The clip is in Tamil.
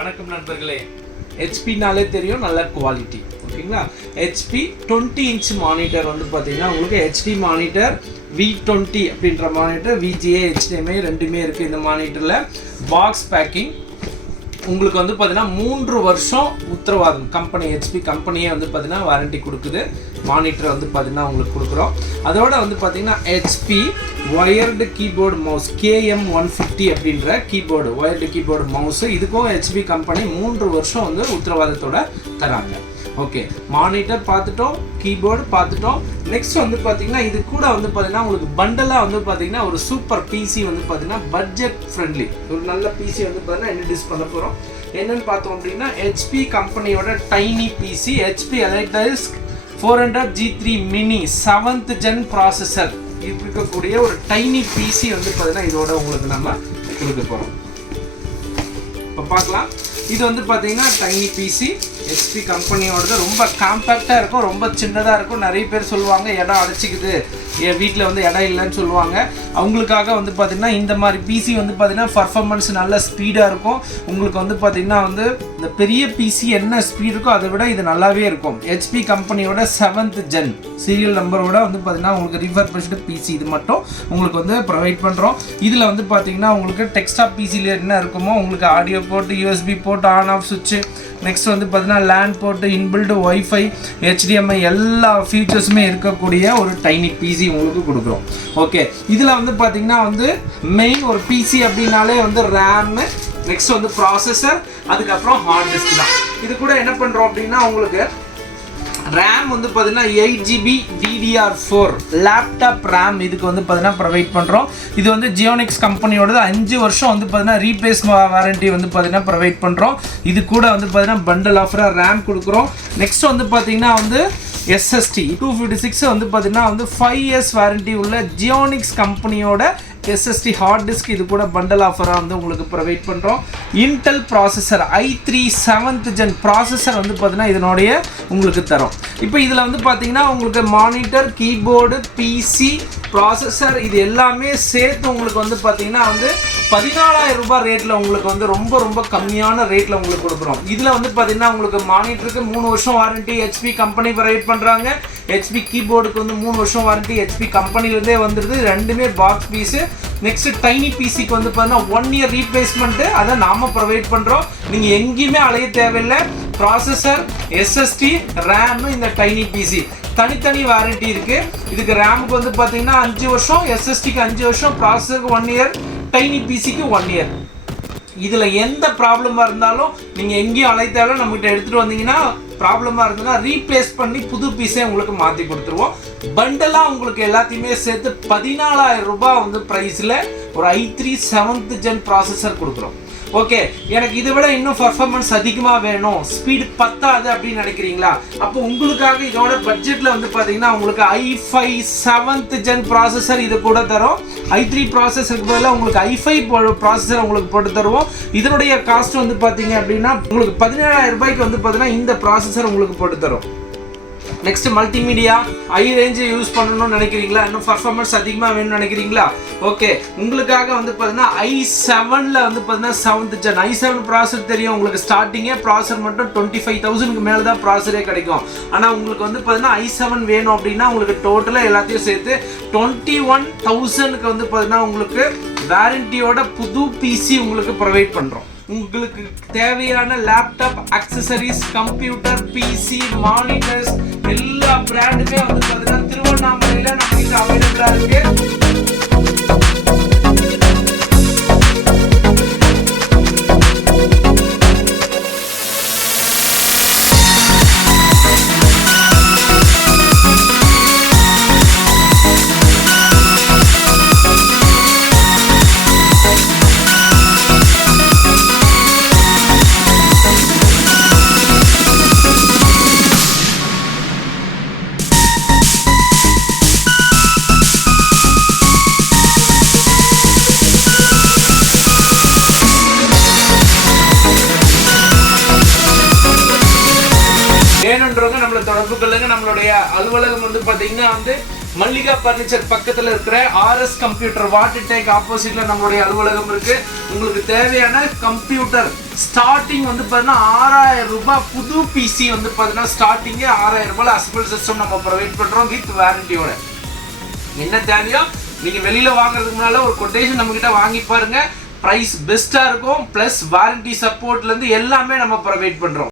வணக்கம் நண்பர்களே. ஹெச்பினாலே தெரியும் நல்ல குவாலிட்டி, ஓகேங்களா? ஹெச்பி 20 இன்ச் மானிட்டர் வந்து பார்த்தீங்கன்னா உங்களுக்கு ஹெச்டி மானிட்டர் V20 அப்படின்ற மானிட்டர், VGA HDMI ரெண்டுமே இருக்குது. இந்த மானிட்டரில் பாக்ஸ் பேக்கிங் உங்களுக்கு வந்து பார்த்தீங்கன்னா 3 வருஷம் உத்தரவாதம் கம்பெனி ஹெச்பி கம்பெனியே வந்து பார்த்தீங்கன்னா வாரண்டி கொடுக்குது. மானிட்டர் வந்து பார்த்தீங்கன்னா உங்களுக்கு கொடுக்குறோம். அதோட வந்து பார்த்தீங்கன்னா HP wired keyboard mouse KM150 அப்படின்ற கீபோர்டு ஒயர்டு கீபோர்டு மவுஸு, இதுக்கும் ஹெச்பி கம்பெனி 3 வருஷம் வந்து உத்தரவாதத்தோட தராங்க. ஓகே, மானிட்டர் பார்த்துட்டோம், கீபோர்டு பார்த்துட்டோம். நெக்ஸ்ட் வந்து பார்த்தீங்கன்னா இது கூட வந்து பார்த்தீங்கன்னா உங்களுக்கு பண்டலாக வந்து பார்த்தீங்கன்னா ஒரு சூப்பர் பிசி வந்து பார்த்தீங்கன்னா பட்ஜெட் ஃப்ரெண்ட்லி ஒரு நல்ல பிசி வந்து பார்த்தீங்கன்னா இன்ட்ரடியூஸ் பண்ண போகிறோம். என்னென்னு பார்த்தோம் அப்படின்னா ஹெச்பி கம்பெனியோட tiny PC HP electric 400 G3 mini 7th gen processor இருக்கக்கூடிய ஒரு டைனி பிசி வந்து பார்த்தீங்கன்னா இதோட உங்களுக்கு நம்ம கொடுக்க போகிறோம். இப்போ பார்க்கலாம். இது வந்து பார்த்தீங்கன்னா டைனி பிசி ஹெச்பி கம்பெனியோடது. ரொம்ப காம்பேக்டாக இருக்கும், ரொம்ப சின்னதாக இருக்கும். நிறைய பேர் சொல்லுவாங்க இடம் அடைச்சிக்குது, என் வீட்டில் வந்து இடம் இல்லைன்னு சொல்லுவாங்க. அவங்களுக்காக வந்து பார்த்திங்கன்னா இந்த மாதிரி பிசி வந்து பார்த்திங்கன்னா பர்ஃபார்மன்ஸ் நல்ல ஸ்பீடாக இருக்கும். உங்களுக்கு வந்து பார்த்திங்கன்னா வந்து இந்த பெரிய பிசி என்ன ஸ்பீட் இருக்கோ அதை விட இது நல்லாவே இருக்கும். ஹெச்பி கம்பெனியோட 7th ஜென் சீரியல் நம்பரோட வந்து பார்த்திங்கன்னா உங்களுக்கு ரீஃபர்பிஷ்டு பிசி இது மட்டும் உங்களுக்கு வந்து ப்ரொவைட் பண்ணுறோம். இதில் வந்து பார்த்திங்கன்னா உங்களுக்கு டெக்ஸ்டாப் பிசியில் என்ன இருக்குமோ உங்களுக்கு audio port, USB port, on off சுவிட்சு, நெக்ஸ்ட் வந்து பார்த்தீங்கன்னா LAN port, inbuilt wifi, HDMI எல்லா ஃபீச்சர்ஸுமே இருக்கக்கூடிய ஒரு டைனி பிசி உங்களுக்கு கொடுக்குறோம். ஓகே, இதில் வந்து பார்த்தீங்கன்னா வந்து மெயின் ஒரு பிசி அப்படின்னாலே வந்து ரேமு, நெக்ஸ்ட் வந்து ப்ராசஸர், அதுக்கப்புறம் ஹார்ட் டிஸ்க் தான். இது கூட என்ன பண்ணுறோம் அப்படின்னா உங்களுக்கு ரேம் வந்து பார்த்தீங்கன்னா 8GB DDR4 லேப்டாப் ரேம் இதுக்கு வந்து பார்த்தீங்கன்னா ப்ரொவைட் பண்ணுறோம். இது வந்து ஜியோனிக்ஸ் கம்பெனியோட 5 வருஷம் வந்து பார்த்தீங்கன்னா ரீப்ளேஸ் வாரண்டி வந்து பார்த்தீங்கன்னா ப்ரொவைட் பண்ணுறோம். இது கூட வந்து பார்த்தீங்கன்னா பண்டல் ஆஃபராக ரேம் கொடுக்குறோம். நெக்ஸ்ட் வந்து பார்த்தீங்கன்னா வந்து SSD 256 வந்து பார்த்தீங்கன்னா வந்து 5 years வாரண்டி உள்ள ஜியோனிக்ஸ் கம்பெனியோட SSD ஹார்ட் டிஸ்க் இது கூட பண்டல் ஆஃபராக வந்து உங்களுக்கு ப்ரொவைட் பண்ணுறோம். Intel processor i3 7th gen processor வந்து பார்த்தீங்கன்னா இதனுடைய உங்களுக்கு தரும். இப்போ இதில் வந்து பார்த்தீங்கன்னா உங்களுக்கு மானிட்டர், கீபோர்டு, பிசி, ப்ராசஸர் இது எல்லாமே சேர்த்து உங்களுக்கு வந்து பார்த்தீங்கன்னா வந்து 14,000 ரூபாய் ரேட்டில் உங்களுக்கு வந்து ரொம்ப கம்மியான ரேட்டில் உங்களுக்கு கொடுக்குறோம். இதில் வந்து பார்த்தீங்கன்னா உங்களுக்கு மானிட்டருக்கு 3 வருஷம் வாரண்டி ஹெச்பி கம்பெனி ப்ரொவைட் பண்ணுறாங்க. ஹெச்பி கீபோர்டுக்கு வந்து 3 வருஷம் வாரண்டி ஹெச்பி கம்பெனிலேருந்தே வந்துடுது. ரெண்டுமே பாக்ஸ் பீஸு. நெக்ஸ்ட் டைனி பிசிக்கு வந்து பார்த்தீங்கன்னா 1 year ரீப்ளேஸ்மெண்ட்டு அதை நாம் ப்ரொவைட் பண்ணுறோம். நீங்கள் எங்கேயுமே அலைய தேவையில்லை. ப்ராசஸர், SSD, ரேமு, இந்த டைனி பிசி தனித்தனி வாரண்டி இருக்குது. இதுக்கு ரேமுக்கு வந்து பார்த்தீங்கன்னா 5 வருஷம், SSDக்கு 5 வருஷம், ப்ராசஸருக்கு 1 year, டைனி பிசிக்கு 1 year. இதில் எந்த ப்ராப்ளமாக இருந்தாலும் நீங்கள் எங்கேயும் அலைய தேவை, நம்மகிட்ட எடுத்துகிட்டு வந்தீங்கன்னா ப்ராப்ளமாக இருந்ததுன்னா ரீப்ளேஸ் பண்ணி புது பீஸே உங்களுக்கு மாற்றி கொடுத்துருவோம். பண்டலாக உங்களுக்கு எல்லாத்தையுமே சேர்த்து 14,000 ரூபாய் வந்து ப்ரைஸில் ஒரு i3 7th ஜென் ப்ராசஸர் கொடுக்குறோம். ஓகே, எனக்கு இதை விட இன்னும் பர்ஃபார்மன்ஸ் அதிகமாக வேணும், ஸ்பீடு பத்தாது அப்படின்னு நினைக்கிறீங்களா? அப்போ உங்களுக்காக இதோட பட்ஜெட்டில் வந்து பார்த்தீங்கன்னா உங்களுக்கு i5 7th ஜென் ப்ராசஸர் இது கூட தரும். i3 ப்ராசஸருக்கு பதிலாக உங்களுக்கு i5 ப்ராசஸர் உங்களுக்கு போட்டு தருவோம். இதனுடைய காஸ்ட் வந்து பார்த்தீங்க அப்படின்னா உங்களுக்கு 17,000 ரூபாய்க்கு வந்து பார்த்தீங்கன்னா இந்த ப்ராசஸர் உங்களுக்கு போட்டு தரும். Next multimedia high range use பண்ணணும்னு நினைக்கிறீங்களா? இன்னும் பர்ஃபார்மன்ஸ் அதிகமாக வேணும்னு நினைக்கிறீங்களா? ஓகே, உங்களுக்காக வந்து பார்த்தீங்கன்னா i7ல் வந்து பார்த்தீங்கன்னா 7th ஜென் i7 ப்ராசஸர் தெரியும் உங்களுக்கு. ஸ்டார்டிங்கே ப்ராசஸர் மட்டும் 25,000க்கு மேலே தான் ப்ராசஸரே கிடைக்கும். ஆனால் உங்களுக்கு வந்து பார்த்தீங்கன்னா i7 வேணும் அப்படின்னா உங்களுக்கு டோட்டலாக எல்லாத்தையும் சேர்த்து 21,000க்கு வந்து பார்த்தீங்கன்னா உங்களுக்கு வாரண்டியோட புது பிசி உங்களுக்கு ப்ரொவைட் பண்ணுறோம். உங்களுக்கு தேவையான laptop, accessories, computer, PC, monitors எல்லா பிராண்டுமே வந்து பார்த்தீங்கன்னா திருவண்ணாமலையில் நம்மகிட்ட அவைலபிளாக இருக்கு. வேணுன்றவங்க நம்மளை தொடர்பு கொள்ளுங்க. நம்மளுடைய அலுவலகம் வந்து பார்த்தீங்கன்னா வந்து மல்லிகா பர்னிச்சர் பக்கத்துல இருக்கிற RS கம்ப்யூட்டர் வாட்டர் டேங்க் ஆப்போசிட்ல நம்மளுடைய அலுவலகம் இருக்கு. உங்களுக்கு தேவையான கம்ப்யூட்டர் ஸ்டார்டிங் வந்து பார்த்தீங்கன்னா 6000 ரூபாய். புது பிசி வந்து பார்த்தீங்கன்னா ஸ்டார்டிங்கே 6000 ரூபாய். அசம்பிள் சிஸ்டம் நம்ம ப்ரொவைட் பண்றோம் வித் வாரண்டியோட. என்ன தேவையோ நீங்க வெளியில வாங்குறதுக்கு முன்னால ஒரு கொட்டேஷன் நம்ம கிட்ட வாங்கி பாருங்க. பிரைஸ் பெஸ்டா இருக்கும். பிளஸ் வாரண்டி சப்போர்ட்ல இருந்து எல்லாமே நம்ம ப்ரொவைட் பண்றோம்.